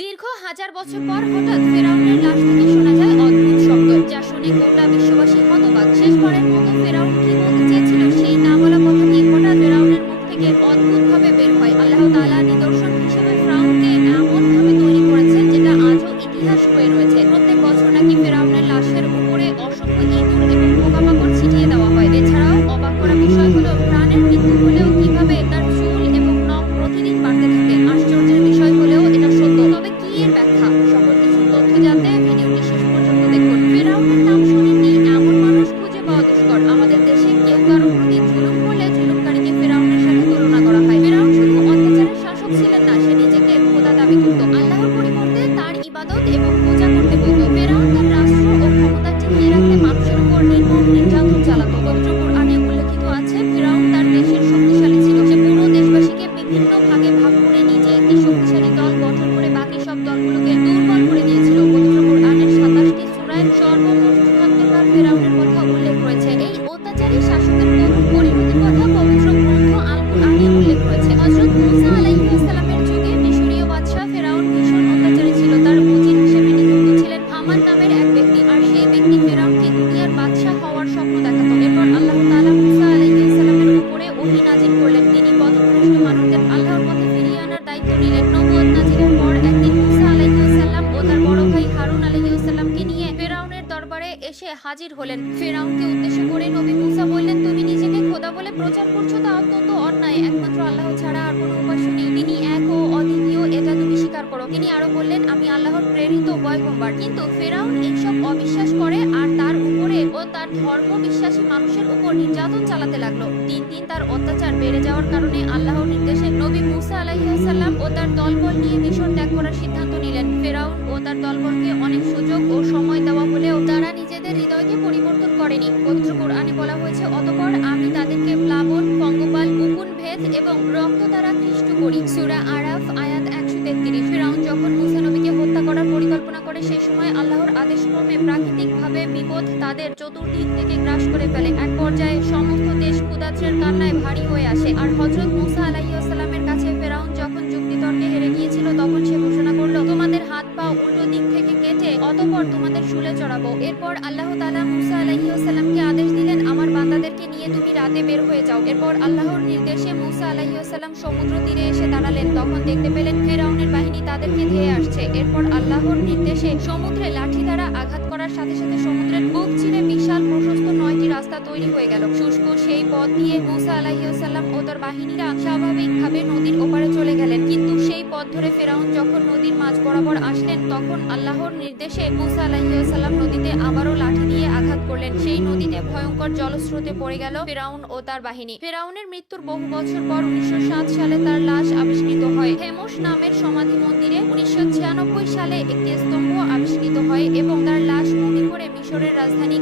দীর্ঘ হাজার বছর পর হঠাৎ ফেরাউনের লাশ থেকে শোনা যায় অদ্ভুত শব্দ, যা শুনে গোটা বিশ্ববাসী হতবাক। শেষবারের মতো ফেরাউন কি বলতে চেয়েছিল সেই না বলা কথাটি হঠাৎ ফেরাউনের মুখ থেকে অদ্ভুতভাবে বের হয়। আল্লাহ তাআলা নিদর্শন হিসেবে ফেরাউনকে এমন ভাবে তৈরি করেছেন যেটা আজও ইতিহাস হয়ে রয়েছে। প্রত্যেক বছর নাকি ফেরাউনের লাশের উপরে অসংখ্য ইঁদুর এবং পোকামাকড় ছিটিয়ে দেওয়া হয়। এছাড়াও অবাক করা বিষয় হলো প্রাণের মৃত্যু হলেও কিভাবে তার চুল এবং নখ প্রতিদিন বাড়তে থাকে। আশ্চর্যের বিষয় হলেও এটা সত্য। তবে কি এর ব্যাখ্যা? সকল কিছু তথ্য জানতে ভিডিওটি শেষ পর্যন্ত দেখুন। ফেরাউনের নাম শুনেননি এমন মানুষ খুঁজে পাওয়া দুষ্কর। আমাদের দেশে কেউ কারোর প্রতি জুলুম করলে জুলুমকারীকে ফেরাউনের সাথে তুলনা করা হয়। ফেরাউন শুধু অত্যাচারের শাসক ছিলেন না, সে নিজেকে খোদা দাবি করত। আল্লাহর পরিবর্তে তার ইবাদত এবং পূজা করতে বলতো। ফেরাউন তার রাষ্ট্র ও ক্ষমতা টিকিয়ে রাখতে মানুষের উপর নির্মম নির্যাতন চালাতো। পবিত্র কোরআনে উল্লেখিত আছে, ফেরাউন তার দেশের শক্তিশালী ছিল। সে পুরো দেশবাসীকে বিভিন্ন ভাগে ভাগ করে নিজে একটি শক্তিশালী দল গঠন করে বাকি সব দলগুলোকে দুর্বল করে দিয়েছিল। পবিত্র কোরআনের ২৭টি সূরায় সর্বমোট ৭৪ বার ফেরাউনের কথা উল্লেখ রয়েছে। এই অত্যাচারী শাসকের করুণ পরিণতির কথা পবিত্র গ্রন্থ আল কুরআনে উল্লেখ রয়েছে। হযরত মূসা আলাইহিস সালামের যুগে মিশরীয় বাদশা ফেরাউন ভীষণ অত্যাচারী ছিল। তার উজির হিসেবে নিযুক্ত ছিলেন হামান নামের এক ব্যক্তি, আর সেই ব্যক্তি ফেরাউনকে দুনিয়ার বাদশা হওয়ার স্বপ্ন দেখাতো। এরপর আল্লাহ তাআলা মূসা আলাইহিস সালামের উপরে ওহী নাযিল করলেন। তিনি পথভ্রষ্ট মানুষদের আল্লাহর পথে ফিরিয়ে আনার দায়িত্ব নিলেন। নবুয়ত নাযিলের পর একদিন মূসা আলাইহিস সালাম ও তার বড় ভাই হারুন আলাইহিস সালামকে নিয়ে ফেরাউনের দরবারে এসে হাজির হলেন। ফেরাউনকে উদ্দেশ্য করে নবী মূসা বললেন, তুমি নিজেকে খোদা বলে প্রচার করছো, তা অত্যন্ত অন্যায়। একমাত্র আল্লাহ ছাড়া আর কোনো উপাস্য নেই, তিনি এক ও অদ্বিতীয়, এটা তুমি স্বীকার করো। তিনি আরো বললেন, আমি আল্লাহর প্রেরিত পয়গম্বর। কিন্তু ফেরাউন এইসব অবিশ্বাস করে আর তার উপরে ও তার ধর্ম বিশ্বাসী মানুষের উপর নির্যাতন চালাতে লাগলো। দিন দিন তার অত্যাচার বেড়ে যাওয়ার কারণে আল্লাহর নির্দেশে নবী মূসা আলাইহিস সালাম ও তার দলবল নিয়ে মিশর ত্যাগ করার সিদ্ধান্ত নিলেন। ফেরাউন ও তার দলবলকে অনেক সুযোগ ও সময় দেওয়া হলেও তারা নিজেদের হৃদয়কে পরিবর্তন করেনি। পবিত্র কোরআনে বলা হয়েছে, অতঃপর আমি তাদেরকে প্লাবন, পঙ্গপাল, উকুন ভেদ এবং রক্ত দ্বারা কৃষ্ট করি। সূরা আরাফ আয়াত ১৩৩। ফেরাউন যখন মূসা নবীকে হত্যা করার পরিকল্পনা করে, সেই সময় আল্লাহর আদেশক্রমে প্রাকৃতিকভাবে বিপদ তাদের চতুর্দিক থেকে গ্রাস করে ফেলে। এক পর্যায়ে সমস্ত দেশ ক্ষুধার্তের কান্নায় ভারী হয়ে আসে। আর হযরত মূসা আলাইহিস সালামের কাছে ফেরাউন যখন যুক্তিতর্কে হেরে গিয়েছিল, তখন সে ঘোষণা করল, তোমাদের হাত পা উল্টো দিক থেকে কেটে অতঃপর তোমাদের শুলে চড়াবো। এরপর আল্লাহ তাআলা মূসা আলাইহিস সালামকে আদেশ দিলেন, আমার বান্দাদেরকে নিয়ে তুমি রাতে বের হয়ে যাও। এরপর আল্লাহর নির্দেশে মূসা আলাইহিস সালাম সমুদ্র তীরে এসে দাঁড়ালেন। তখন দেখতে পেলেন ফেরাউনের বাহিনী তাদেরকে ধেয়ে আসছে। এরপর আল্লাহর নির্দেশে সমুদ্রে লাঠি দ্বারা আঘাত করার সাথে সাথে সমুদ্রের বুক চিরে বিশাল প্রশস্ত ৯টি রাস্তা তৈরি হয়ে গেল। শুষ্ক সেই পথ দিয়ে মূসা আলাইহিস সালাম ও তার বাহিনীরা স্বাভাবিকভাবে নদীর ওপারে চলে গেলেন। কিন্তু সেই পথ ধরে ফেরাউন যখন নদীর মাঝ বরাবর আসলেন, তখন আল্লাহর নির্দেশে মূসা আলাইহিস সালাম নদীতে আবারও লাঠি দিয়ে আঘাত করলেন। সেই নদীতে ভয়ঙ্কর জলস্রোতে পড়ে গেল ফেরাউন ও তার বাহিনী। ফেরাউনের মৃত্যুর বহু বছর পর ১৯০৭ সালে তার লাশ আবিষ্কৃত হয়। হেমস নামের সমাধি মন্দিরে ১৯৯৬ সালে একটি স্তম্ভ আবিষ্কৃত হয় এবং তার লাশ মমি করে মিশরের রাজধানী